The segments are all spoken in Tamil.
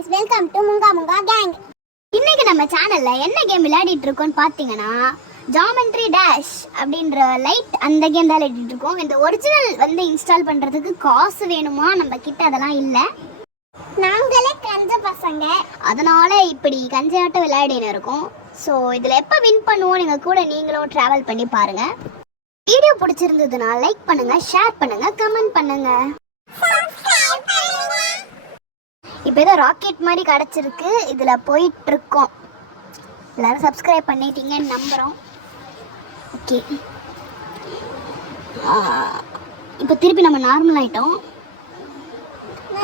गाइस वेलकम टू मुंगा मुंगा गैंग இன்னைக்கு நம்ம சேனல்ல என்ன கேம் விளையாடிட்டு இருக்கோம்னு பாத்தீங்கன்னா ஜாமெட்ரி டேஷ் அப்படிங்கற லைட் அந்த கேம் தான் விளையாடிட்டு இருக்கோம். இந்த ஒரிஜினல் வந்து இன்ஸ்டால் பண்றதுக்கு காசு வேணுமா, நம்ம கிட்ட அதெல்லாம் இல்ல, நாங்களே கஞ்ச பசங்க, அதனால இப்படி கஞ்சையாட்ட விளையாடினு இருக்கோம். ஸோ இதில் எப்போ வின் பண்ணுவோம் நீங்கள் கூட நீங்களும் ட்ராவல் பண்ணி பாருங்க. வீடியோ பிடிச்சிருந்ததுன்னா லைக் பண்ணுங்க, ஷேர் பண்ணுங்க, கமெண்ட் பண்ணுங்க. இப்போ ஏதோ ராக்கெட் மாதிரி கிடச்சிருக்கு, இதில் போயிட்டுருக்கோம். எல்லோரும் சப்ஸ்கிரைப் பண்ணிட்டீங்கன்னு நம்புகிறோம். ஓகே, இப்போ திருப்பி நம்ம நார்மல் ஆகிட்டோம்.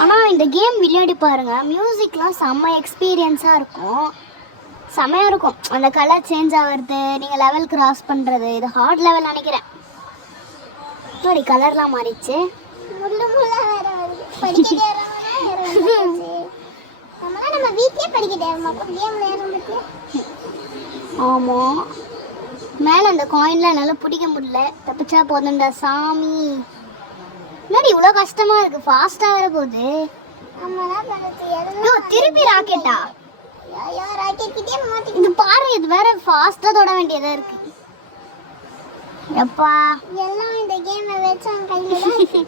ஆனால் இந்த கேம் விளையாடி பாருங்கள், மியூசிக்லாம் செம்ம எக்ஸ்பீரியன்ஸாக இருக்கும், செம்மையாக இருக்கும். அந்த கலர் சேஞ்ச் ஆகிறது, நீங்கள் லெவல் கிராஸ் பண்ணுறது, இது ஹார்ட் லெவல் நினைக்கிறேன். சாரி, கலர்லாம் மாறிடுச்சு. ஆமாம், மேலே அந்த காயின்லாம் என்னால் பிடிக்க முடியல. தப்பிச்சா போதுண்டா சாமி. முன்னாடி இவ்வளோ கஷ்டமாக இருக்குது, ஃபாஸ்ட்டாக வர போகுது. திருப்பி ராக்கெட்டா? இது பாரு, இது வேற ஃபாஸ்ட்டாக தொட வேண்டியதாக இருக்கு. எப்பா எல்லாம் இந்த கேமை வச்சாங்க கையில்